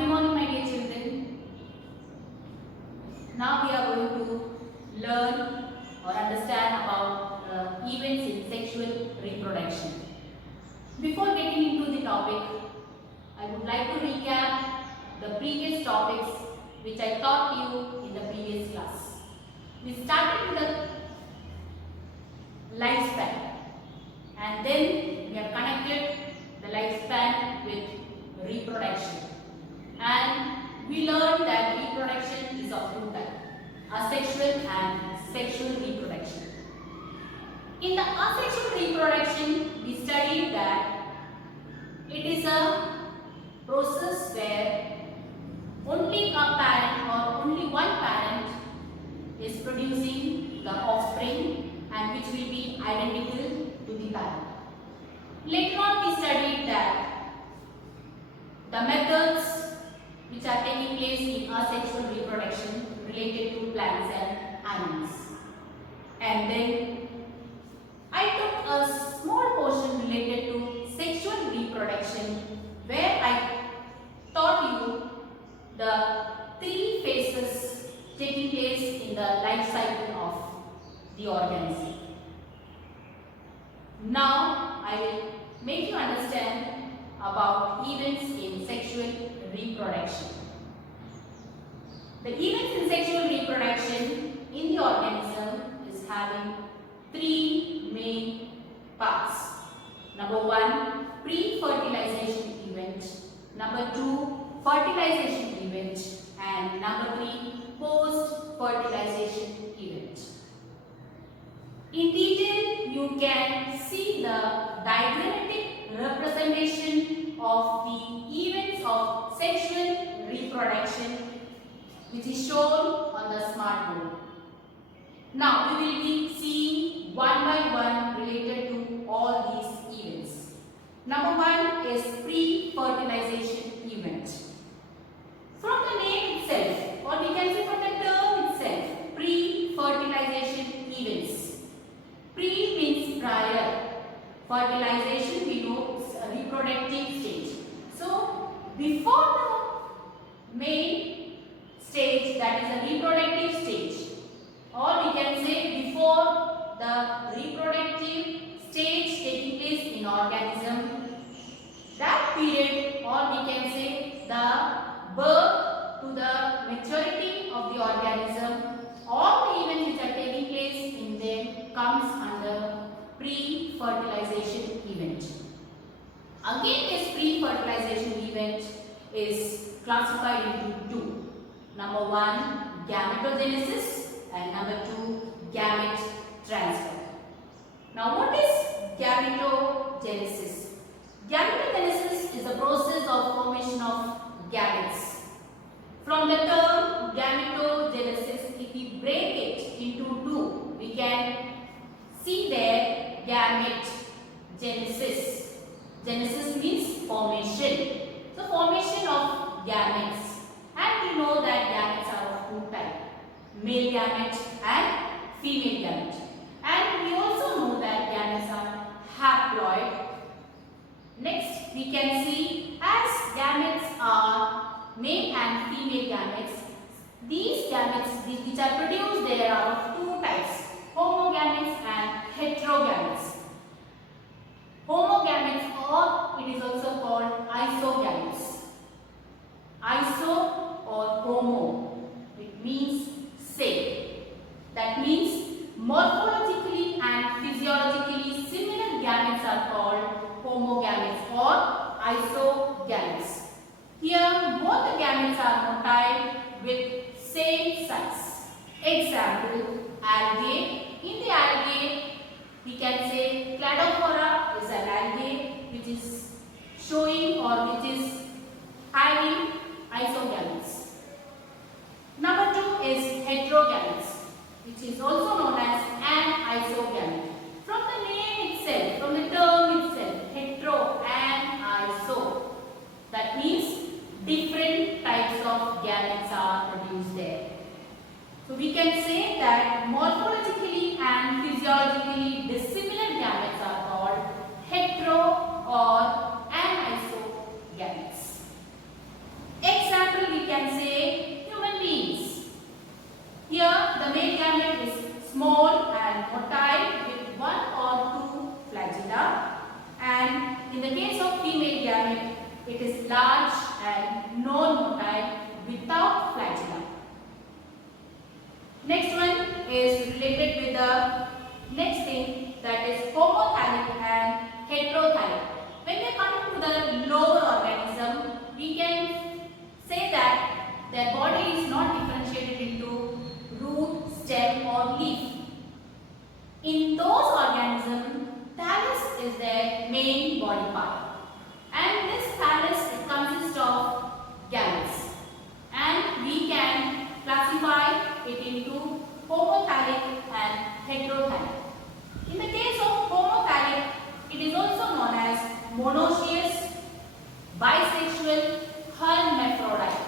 Happy morning, my dear children. Now we are going to learn or understand about events in sexual reproduction. Before getting into the topic, I would like to recap the previous topics which I taught you in the previous class. We started with the lifespan, and then we have connected the lifespan with reproduction. And we learned that reproduction is of two types, asexual and sexual reproduction. In the asexual reproduction, we studied that it is a process where only a parent or only one parent is producing the offspring and which will be identical to the parent. Later on, we studied that the methods which are taking place in asexual reproduction related to plants and animals. And then I took a small portion related to sexual reproduction where I taught you the three phases taking place in the life cycle of the organism. Now I will make you understand about events in sexual reproduction. The events in sexual reproduction in the organism is having three main parts. Number one, pre-fertilization event. Number two, fertilization event. And number three, post-fertilization event. In detail, you can see the diagrammatic representation of the events of sexual reproduction which is shown on the smart board. Now we will be seeing one by one related to all these events. Number one is pre-fertilization event. From the name itself, or we can say from the term itself, pre-fertilization events. Pre means prior. Fertilization we know is a reproductive stage. So before the main stage, that is a reproductive stage, or we can say before the reproductive stage taking place in organism, that period, or we can say the birth to the maturity of the organism, all the events which are taking place in them comes under pre-fertilization event. Again, this pre-fertilization event is classified into two. Number one, gametogenesis, and number two, gamete transfer. Now, what is gametogenesis? Gametogenesis is the process of formation of gametes. From the term gametogenesis, if we break it into two, we can see there gamete genesis. Genesis means formation. So formation of gametes. And we know that gametes are of two types, male gamete and female gamete. And we also know that gametes are haploid. Next, we can see as gametes are male and female gametes, these gametes which are produced there are of two types, homogametes and heterogametes. Homogametes, or it is also called isogametes. Iso or homo, it means same. That means morphologically and physiologically similar gametes are called homogametes or isogametes. Here both the gametes are motile with same size. Example, algae. In the algae, we can say Cladophora is an algae which is showing or which is having isogametes. Number two is heterogametes, which is also known as an isogamete. From the name itself, from the term itself, hetero and iso, that means different types of gametes are produced there. So we can say that morphologically and physiologically dissimilar gametes are called hetero or anisogametes. Example their body is not differentiated into root, stem or leaf. In those organisms, thallus is their main body part. And this thallus it consists of gametes. And we can classify it into homothallic and heterothallic. In the case of homothallic, it is also known as monoecious, bisexual, hermaphrodite.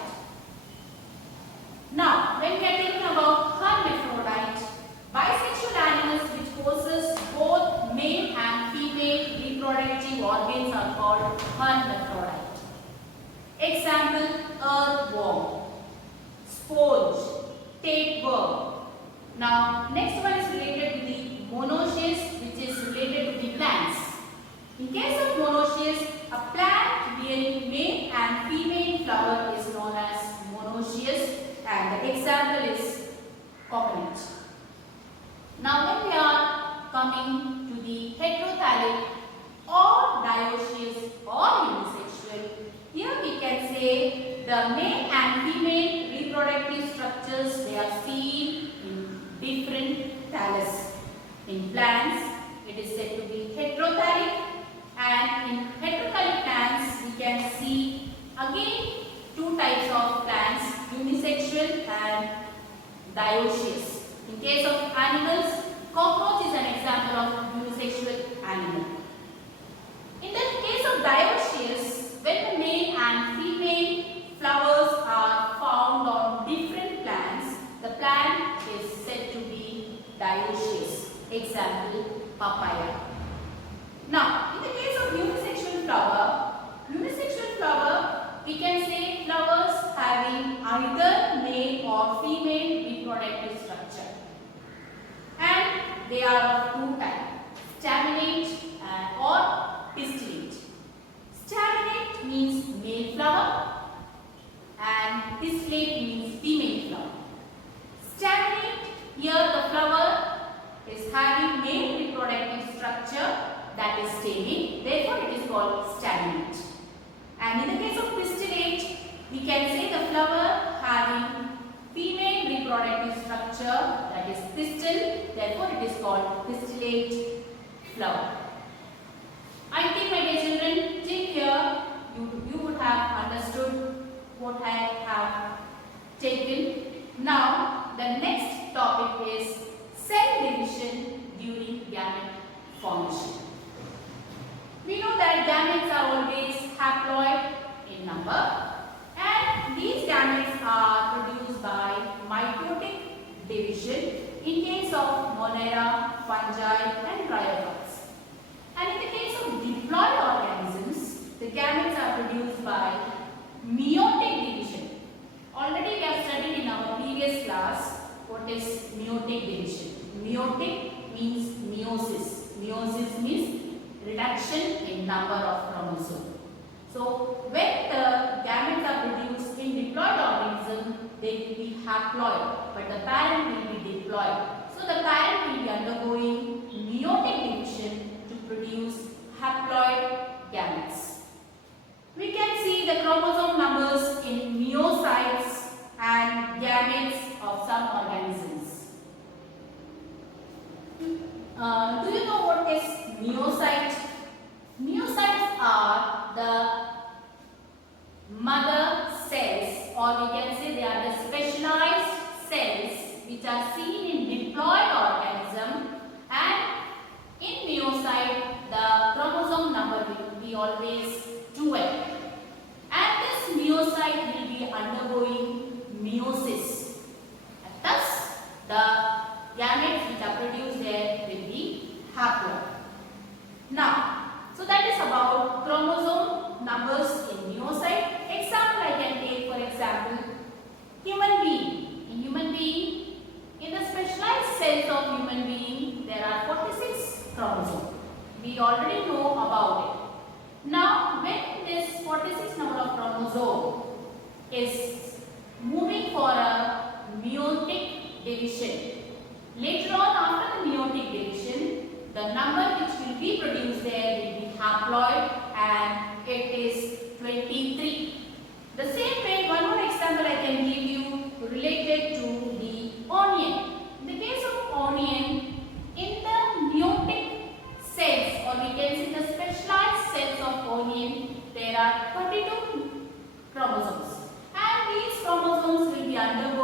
Now, when we are talking about hermaphrodite, bisexual animals which possess both male and female reproductive organs are called hermaphrodite. Example, earthworm, sponge, tapeworm. Now, next one is related to the monoecious, which is related to the plants. In case of monoecious, a plant bearing male and female flower is known as monoecious, and the example is coconut. Now, when we are coming to the heterothallic or dioecious or unisexual, here we can say the male and female reproductive structures they are seen in different thallus. In plants, it is said to be heterothallic, and in heterothallic plants we can see again two types of plants, unisexual and dioecious. In case of animals, cockroach is an example of unisexual animal. In the case of dioecious, when the male and female flowers are found on different plants, the plant is said to be dioecious. Example, papaya. Now, in the case of unisexual flower, we can say flowers having either male or female reproductive structure. And they are of two types, staminate or pistillate. Staminate means male flower and pistillate means female flower. Staminate, here the flower is having male reproductive structure, that is staining, therefore it is called staminate. And in the case of pistillate, we can say the flower having female reproductive structure, that is pistil, therefore it is called pistillate flower. I think, my dear children, till here you would have understood what I have taken. Now, the next topic is cell division during gamete formation. We know that gametes are always haploid in number, and these gametes are produced by mitotic division in case of Monera, fungi and bryophytes. And in the case of diploid organisms, the gametes are produced by meiotic division. Already we have studied in our previous class what is meiotic division. Meiotic means meiosis. Meiosis means reduction in number of chromosomes. So, when the gametes are produced in diploid organism, they will be haploid, but the parent will be diploid. So, the parent will be undergoing meiotic division to produce haploid gametes. We can see the chromosome numbers in meiocytes and gametes of some organisms. Do you know what is meiocyte? Meiocytes are the mother cells, or we can say they are the specialized cells which are seen in diploid organism, and in meiocyte the chromosome number will be always 12, and this meiocyte will be undergoing meiosis, and thus the gametes which are produced there will be haploid. Now, so that is about chromosome numbers in meiocyte. Example I can take, for example, human being. In human being, in the specialized cells of human being, there are 46 chromosomes. We already know about it. Now, when this 46 number of chromosome is moving for a meiotic division, later on after the meiotic division, the number which will be produced there will be haploid, and it is 23. The same way, one more example I can give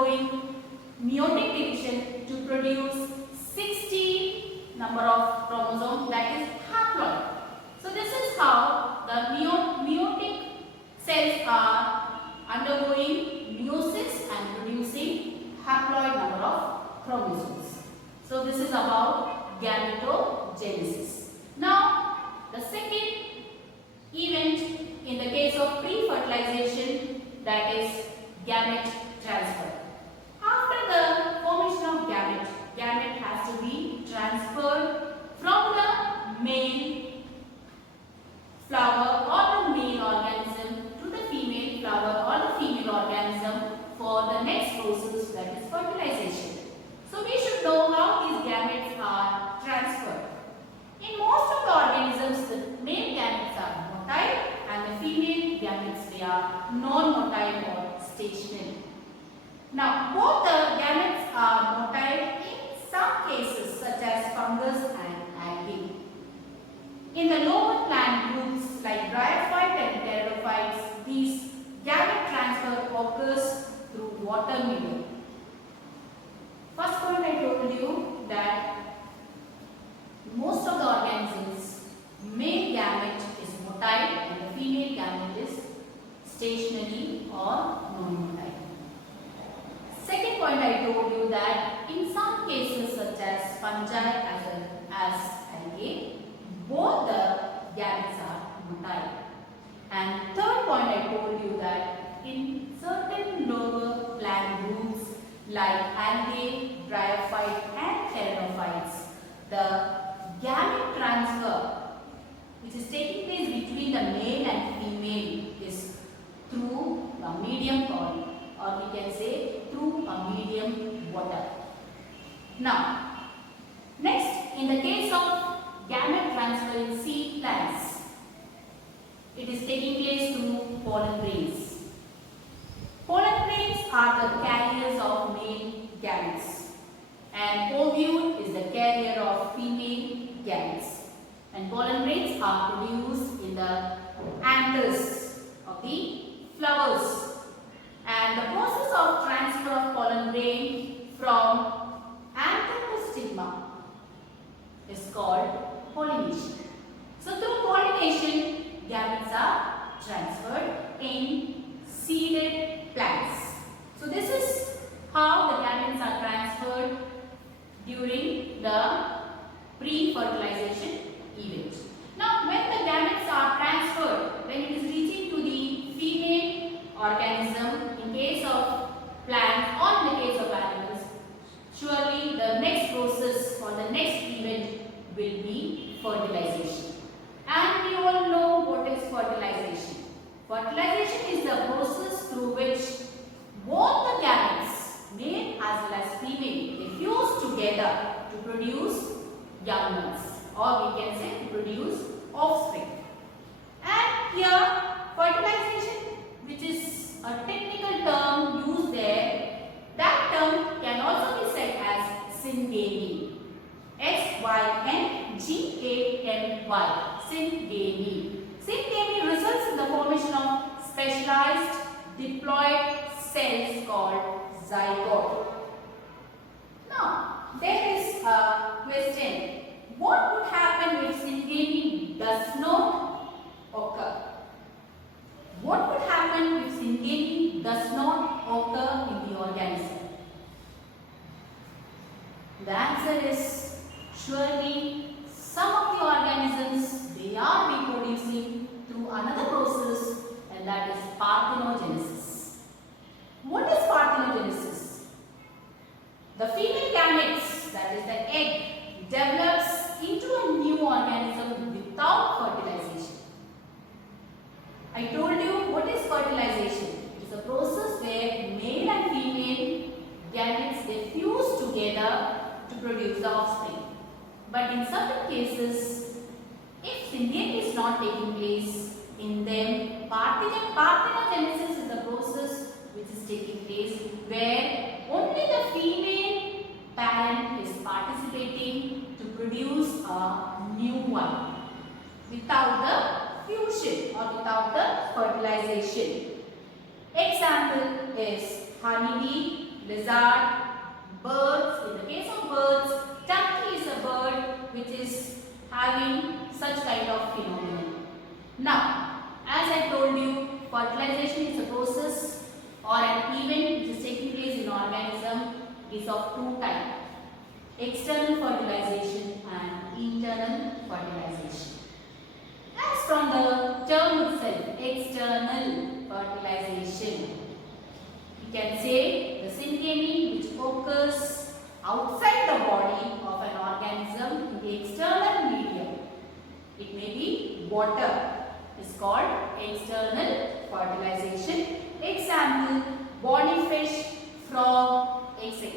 undergoing meiotic division to produce 16 number of chromosomes, that is haploid. So this is how the meiotic cells are undergoing meiosis and producing haploid number of chromosomes. So this is about gametogenesis. Now the second event in the case of pre-fertilization, that is gamete transfer. After the formation of gamete has to be transferred from the male flower or the male organism to the female flower or the female organism for the next process, that is fertilization. So we should know how these gametes are transferred. In most of the organisms, the male gametes are motile and the female gametes, they are non-motile or stationary. Now both the gametes are motile in some cases such as fungus and algae. In the lower plant groups like bryophyte and pteridophytes, these gamete transfer occurs through water medium. First point I told you that most of the organisms, male gamete is motile and the female gamete is stationary or non-motile. Second point I told you that in some cases such as fungi as well as algae, both the gametes are motile. And third point I told you that in certain lower plant groups like algae, bryophyte and pteridophytes, the gamete transfer which is taking place between the male and female is through a medium called, or we can say through a medium water. Now, next, in the case of gamete transfer in seed plants, it is taking place through pollen grains. Pollen grains are the carriers of male gametes and ovule is the carrier of female gametes. And pollen grains are produced in the anthers of the flowers. And the process of transfer of pollen grain from anther to stigma is called pollination. So through pollination, gametes are transferred in seeded plants. So this is how the gametes are transferred during the pre-fertilization event. Now when the gametes are transferred, when it is reaching to the female organism in case of plants or in the case of animals, surely the next process or the next event will be fertilization. And we all know what is fertilization. Fertilization is the process through which both the gametes, male as well as female, they fuse together to produce young ones, or we can say to produce offspring. And here fertilization, which is a technical term used there, that term can also be said as syngamy. S-Y-N-G-A-M-Y, syngamy. Syngamy results in the formation of specialized diploid cells called zygote. Now, there is a question. What would happen if syngamy does not occur? What would happen if syngamy does not occur in the organism? The answer is surely some of the organisms, they are reproducing through another process, and that is parthenogenesis. What is parthenogenesis? The female gametes, that is the egg, develops into a new organism without fertilization. I told you what is fertilization. It is a process where male and female gametes, they fuse together to produce the offspring. But in certain cases, if syngamy is not taking place in them, parthenogenesis is a process which is taking place where only the female parent is participating to produce a new one without the fusion or without the fertilization. Example is honeybee, lizard, birds. In the case of birds, turkey is a bird which is having such kind of phenomenon. Now, as I told you, fertilization is a process or an event which is taking place in organism is of two types. External fertilization and internal fertilization. As from the term itself, external fertilization, we can say the syngeny which occurs outside the body of an organism in the external medium. It may be water. Is called external fertilization. Example, bony fish, frog, etc.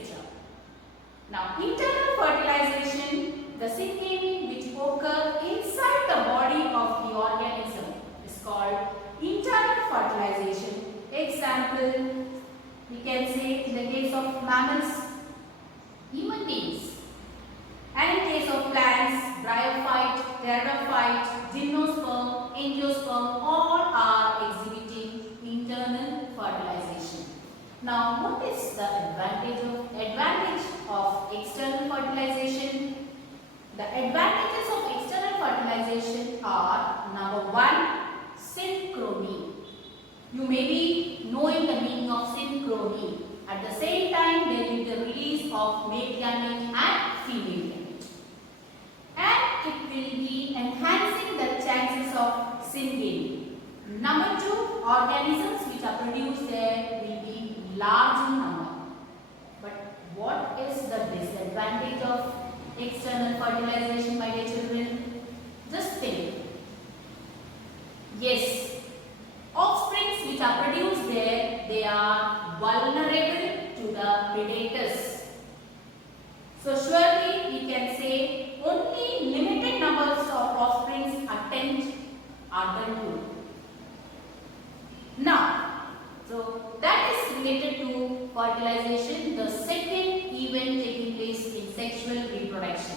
Now, internal fertilization, the syngeny which occur inside the body of the organism is called internal fertilization. Example, we can say in the case of mammals, human beings, and in case of plants, bryophyte, pteridophyte, gymnosperm, angiosperm, all are exhibiting internal fertilization. Now, what is the advantage of external fertilization? The advantages of external fertilization are: number one, synchrony. You may be knowing the meaning of synchrony. At the same time, there is the release of male gamete and female gamete, and it will be enhancing the chances of syngeny. Number two, organisms which are produced there will be large in number. But what is the disadvantage of external fertilization, my dear children? Just think. Yes, offsprings which are produced there, they are vulnerable to the predators. So surely we can say only limited numbers of offsprings attempt adulthood. Now, so that is related to fertilization, the second event taking place in sexual reproduction.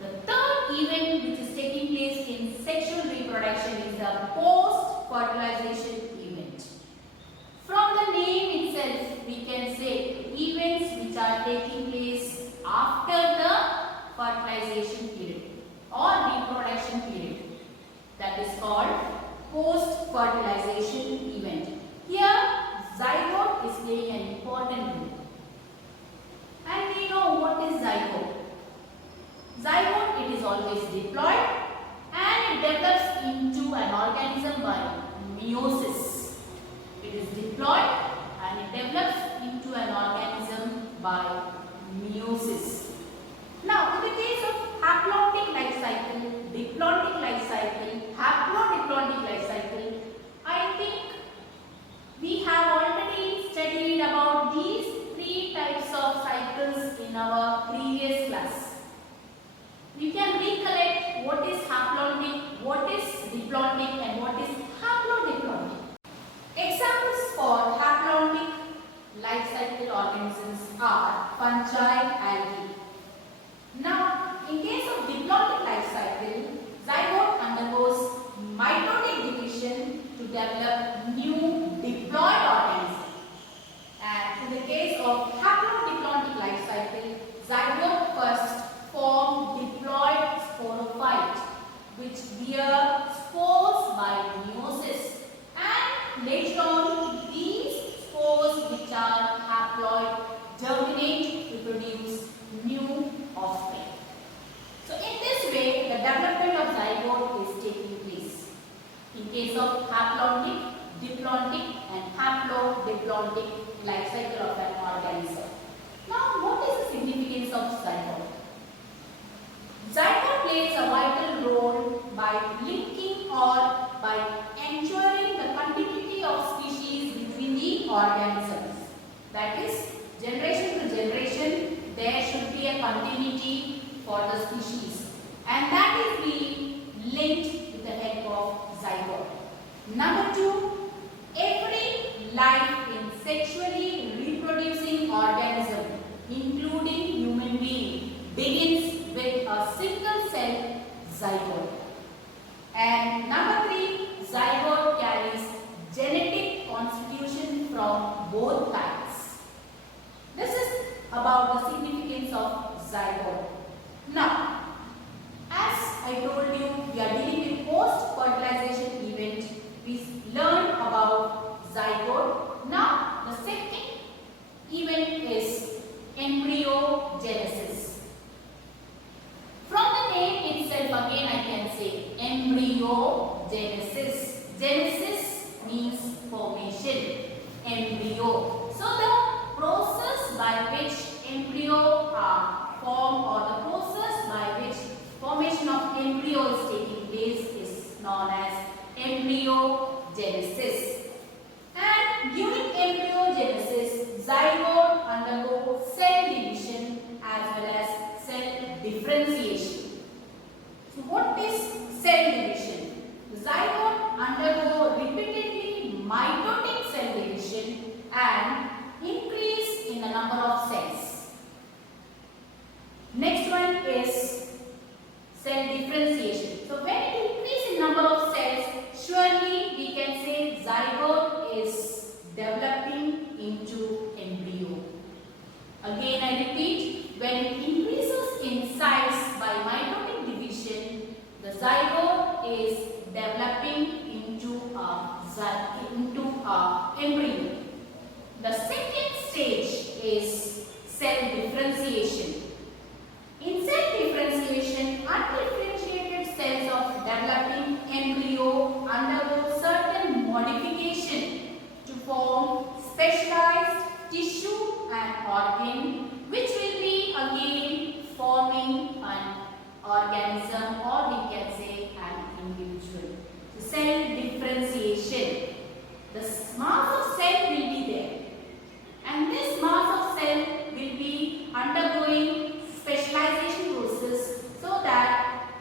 The third event which is taking place in sexual reproduction is the post-fertilization event. From the name itself, we can say events which are taking place after the fertilization period or reproduction period. That is called post-fertilization event. Here, zygote is playing an important role. And we know what is zygote. Zygote, it is always diploid and it develops into an organism by meiosis. It is diploid and it develops into an organism by meiosis. Now, in the case of haplontic life cycle, diplontic life cycle, haplodiplontic life cycle, I think we have already studied about these three types of cycles in our previous class. You can recollect what is haplontic, what is diplontic, and what is haplodiplontic. Examples for haplontic life cycle organisms are fungi, algae. Now, in case of diplontic life cycle, zygote undergoes mitotic division to develop new diploid organisms. And in the case of haplodiplontic life cycle, zygote first form diploid sporophyte which bear spores by meiosis, and later on these spores which are haploid germinate to produce new offspring. So in this way the development of zygote is taking place in case of haplontic, diplontic and haplodiplontic life cycle of an organism. Now, what is the significance of zygote? Zygote plays a vital role by linking or by ensuring the continuity of species between the organisms. That is, generation to generation, there should be a continuity for the species, and that is being linked with the help of zygote. Number two, every life in sexually reproducing organism, including human being, begins with a single cell zygote. And number three, zygote carries genetic constitution from both types. about the significance of zygote. Now, as I told you, we are dealing with post-fertilization event. We learned about zygote. Now, the second event is embryogenesis. From the name itself, again I can say embryogenesis. Genesis means formation. Embryo. So the process by which embryo are formed, or the process by which formation of embryo is taking place, is known as embryogenesis. And during embryogenesis, zygote undergo cell division as well as cell differentiation. So what is cell division? The zygote undergo repeatedly mitotic cell division and increase in the number of cells. Next one is cell differentiation. So when it increase in number of cells, surely we can say zygote is developing into embryo. Again I repeat, when it increases in size by mitotic division, the zygote is developing into a embryo. The second stage is cell differentiation. In cell differentiation, undifferentiated cells of developing embryo undergo certain modification to form specialized tissue and organ, which will be again forming an organism, or we can say an individual. So cell differentiation. The mass of cell will be there, and this mass of cell will be undergoing specialization process, so that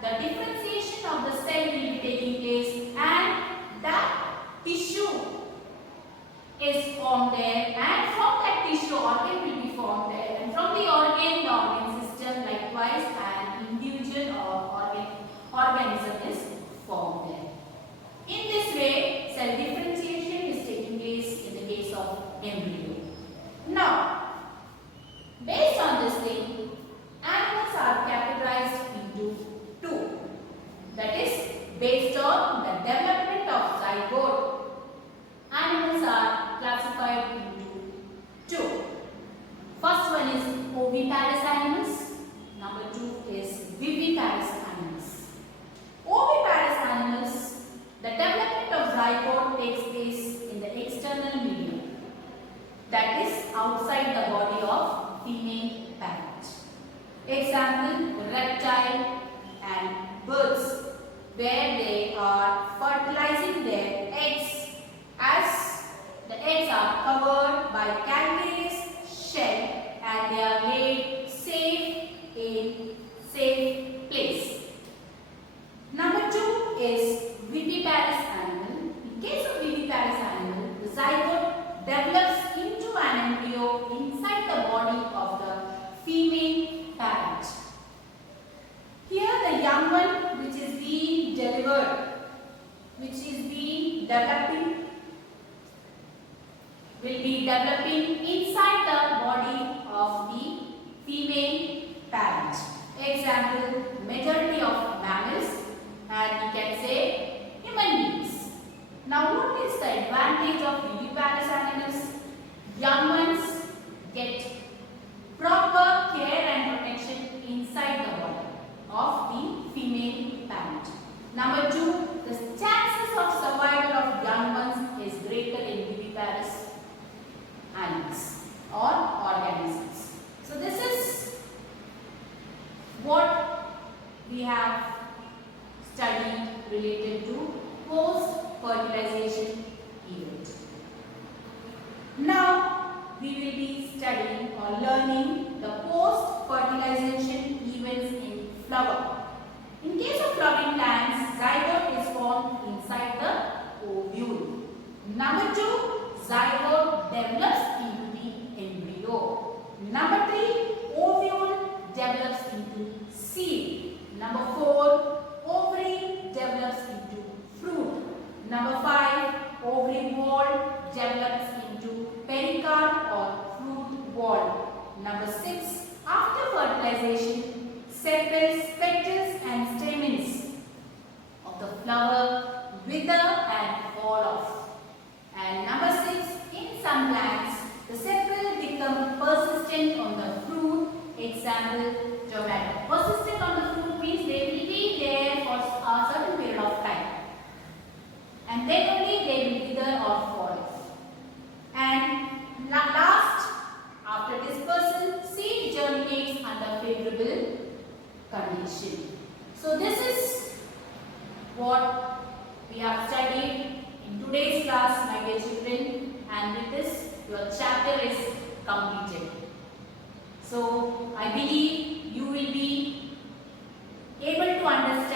the differentiation of the cell will be taking place, and that tissue is formed there, and from that tissue organ will be formed there, and from the organ system likewise an individual or organism is formed there. In this way, cell differentiation is taking place in the case of embryo. Now, based on this thing, animals are categorized into two. That is, based on the development of zygote, animals are classified into two. First one is oviparous animals. Number two is viviparous animals. Oviparous animals, the development of zygote takes place in the external medium, that is outside the body of female parent. Example, reptile and birds, where they are fertilizing their eggs, as the eggs are covered by calcareous shell and they are laid safe in safe place. Number two is viviparous animal. In case of viviparous animal, the zygote develops into an embryo inside the body of the female parent. Here the young one which is being delivered, which is being developing, will be developing inside the body of the female parent. Example, majority of mammals, and we can say human beings. Now what is the advantage of viviparous animals? Young ones get proper care and protection inside the body of the female parent. Number two, the chances of survival of young ones is greater in viviparous animals or organisms. So this is what we have studied related to post-fertilization event. Now we will be studying or learning the post-fertilization events in flower. In case of flowering plants, zygote is formed inside the ovule. Number two, zygote develops into the embryo. Number three, ovule develops into seed. Number four, ovary develops into fruit. Number five, ovary wall develops into pericarp or fruit wall. Number six, fertilization, sepals, petals and stamens of the flower wither and fall off. And number 6, in some plants, the sepal become persistent on the fruit. Example, tomato. Persistent on the fruit means they will be there for a certain period of time. And then only they will wither or fall off. And last, after dispersal, seed germinates under favorable condition. So this is what we have studied in today's class, my dear children, and with this your chapter is completed. So I believe you will be able to understand